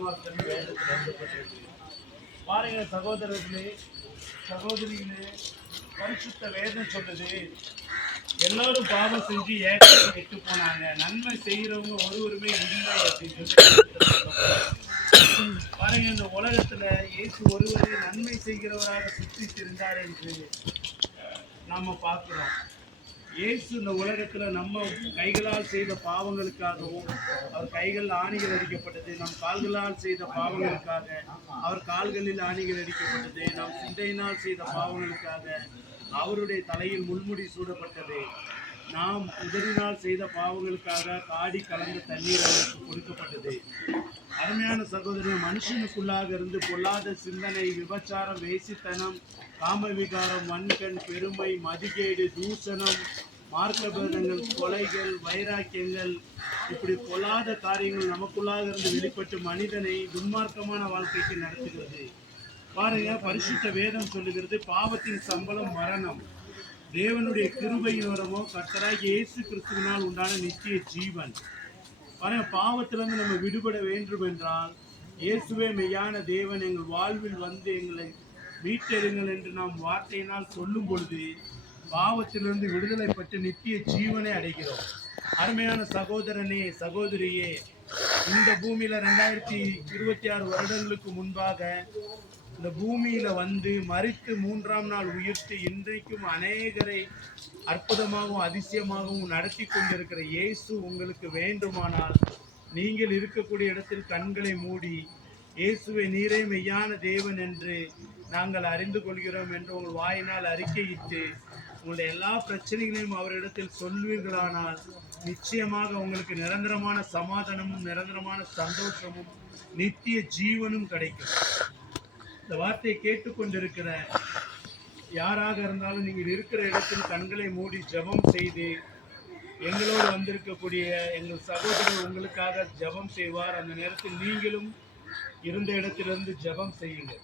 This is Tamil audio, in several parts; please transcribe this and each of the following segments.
துன்மார்க்கன் வேதத்தில் எழுதப்பட்டிருக்கு. பாருங்க சகோதரர்களே, சகோதரிகளே, பரிசுத்த வேதம் சொல்லுது, எல்லாரும் பாவம் செஞ்சு ஏற்கனவே கெட்டு போனாங்க, நன்மை செய்யறவங்க ஒருவருமே இல்லை அப்படின்னு சொல்லி பாருங்க. இந்த உலகத்துல இயேசு ஒருவரே நன்மை செய்கிறவராக சித்தித்திருந்தார் என்று நாம பார்க்கிறோம். இயேசு இந்த உலகத்துல நம்ம கைகளால் செய்த பாவங்களுக்காகவும் அவர் கைகள் ஆணிகள் அடிக்கப்பட்டது, நம் கால்களால் செய்த பாவங்களுக்காக அவர் கால்களில் ஆணிகள் அடிக்கப்பட்டது, நம் சிந்தையினால் செய்த பாவங்களுக்காக அவருடைய தலையில் முள்முடி சூடப்பட்டது, நாம் உதறினால் செய்த பாவங்களுக்காக காடி கலந்த தண்ணீர் அவருக்கு கொடுக்கப்பட்டது. அருமையான சகோதரி, மனுஷனுக்குள்ளாக இருந்து பொல்லாத சிந்தனை, விபச்சாரம், வேசித்தனம், காமவிகாரம், வன்கண், பெருமை, மதிகேடு, தூஷணம், மார்க்கபேதங்கள், கொலைகள், வைராக்கியங்கள், இப்படி பொல்லாத காரியங்கள் நமக்குள்ளாக இருந்து வெளிப்பட்டு மனிதனை துன்மார்க்கமான வாழ்க்கைக்கு நடத்துகிறது. பாருங்க, பரிசுத்த வேதம் சொல்லுகிறது, பாவத்தின் சம்பளம் மரணம், தேவனுடைய கிருபையின் வரமோ கர்த்தராகிய இயேசு கிறிஸ்துவினால் உண்டான நித்திய ஜீவன். பாருங்க, பாவத்திலிருந்து நம்ம விடுபட வேண்டும் என்றால் இயேசுவே மெய்யான தேவன், எங்கள் வாழ்வில் வந்து எங்களை மீட்டெடுங்கள் என்று நாம் வார்த்தையினால் சொல்லும் பொழுது பாவத்திலிருந்து விடுதலை பெற்று நித்திய ஜீவனை அடைகிறோம். அருமையான சகோதரனே, சகோதரியே, இந்த பூமியில 2026 வருடங்களுக்கு முன்பாக இந்த பூமியில வந்து மரித்து 3ஆம் நாள் உயிர்த்து இன்றைக்கும் அநேகரை அற்புதமாகவும் அதிசயமாகவும் நடத்தி கொண்டிருக்கிற இயேசு உங்களுக்கு வேண்டுமானால் நீங்கள் இருக்கக்கூடிய இடத்தில் கண்களை மூடி, இயேசுவை நீரே மெய்யான தேவன் என்று நாங்கள் அறிந்து கொள்கிறோம் என்று உங்கள் வாயினால் அறிக்கையிட்டு உங்களுடைய எல்லா பிரச்சனைகளையும் அவரிடத்தில் சொல்வீர்களானால் நிச்சயமாக உங்களுக்கு நிரந்தரமான சமாதானமும் நிரந்தரமான சந்தோஷமும் நித்திய ஜீவனும் கிடைக்கும். இந்த வார்த்தையை கேட்டுக்கொண்டிருக்கிற யாராக இருந்தாலும் நீங்கள் இருக்கிற இடத்தில் கண்களை மூடி ஜெபம் செய்து, எங்களோடு வந்திருக்கக்கூடிய எங்கள் சகோதரர் உங்களுக்காக ஜெபம் செய்வார். அந்த நேரத்தில் நீங்களும் இருந்த இடத்திலிருந்து ஜெபம் செய்யுங்கள்.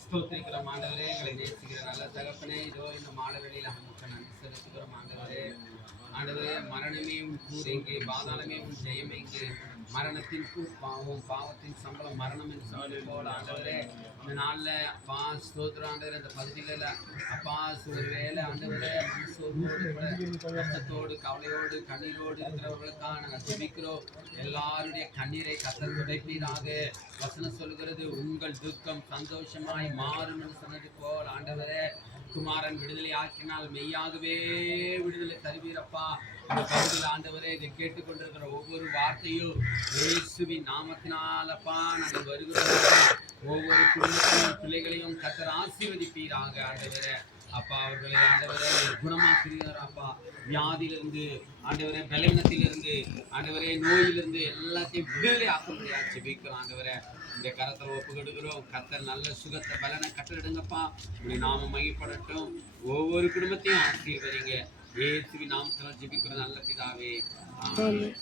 ஸ்தோத்திரிக்கிறோம் ஆண்டவரே, எங்களை நேசிக்கிற நல்ல தகப்பனே, இதோ இந்த மாணவர்களில் நமக்கு நன்றி செலுத்துகிறோம் ஆண்டவரே. ஆண்டவரே, மரணமே உன் கூர் எங்கே, பாதாளமே உன் ஜெயம் எங்கே, மரணத்தின் கூர் பாவம், பாவத்தின் சம்பளம் மரணம் என்று சொன்னது போல ஆண்டவரே, இந்த நாளில் அப்பா ஸ்தோத்திரம் ஆண்டவரே, இந்த பகுதிகளில் அப்பா ஒரு வேலை ஆண்டவரே சோர்வோடு கஷ்டத்தோடு கவலையோடு கண்ணீரோடு இருக்கிறவர்களுக்காக நாங்கள் ஜெபிக்கிறோம். எல்லாருடைய கண்ணீரை கர்த்தர் துடைப்பீராக. வசனம் சொல்கிறது, உங்கள் துக்கம் சந்தோஷமாய் மாறும் என்று சொன்னது போல் ஆண்டவரே, குமாரன் விடுதலை ஆக்கினால் மெய்யாகவே விடுதலை தருவீரப்பா. இந்த பகுதியில் ஆண்டவரே, இதை கேட்டுக்கொண்டிருக்கிற ஒவ்வொரு வார்த்தையும் இயேசுவின் நாமத்தினாலப்பா நாங்கள் வருகிறோம். ஒவ்வொரு குடும்பத்தையும் பிள்ளைகளையும் கர்த்தர் ஆசீர்வதிப்பீராக ஆண்டவரே. அப்பா அவர்களை ஆண்டவரே குணமாக்குகிறார் அப்பா, வியாதியிலிருந்து ஆண்டவரே, பலவீனத்திலிருந்து ஆண்டவரே, நோயிலிருந்து எல்லாத்தையும் விடுதலை ஆக்க முடியாது ஜெபிக்கிறோம் ஆண்டவரே. இந்த கரத்தில் ஒப்பு கொடுக்கிறோம். கர்த்தர் நல்ல சுகத்தை பலனை கட்டளிடுங்கப்பா. இப்படி நாம மையப்படட்டும். ஒவ்வொரு குடும்பத்தையும் ஆசீர்வதிங்க. இயேசுவின் நாமத்தில் ஜெபிக்கிறோம் நல்ல பிதாவே. ஆமென்.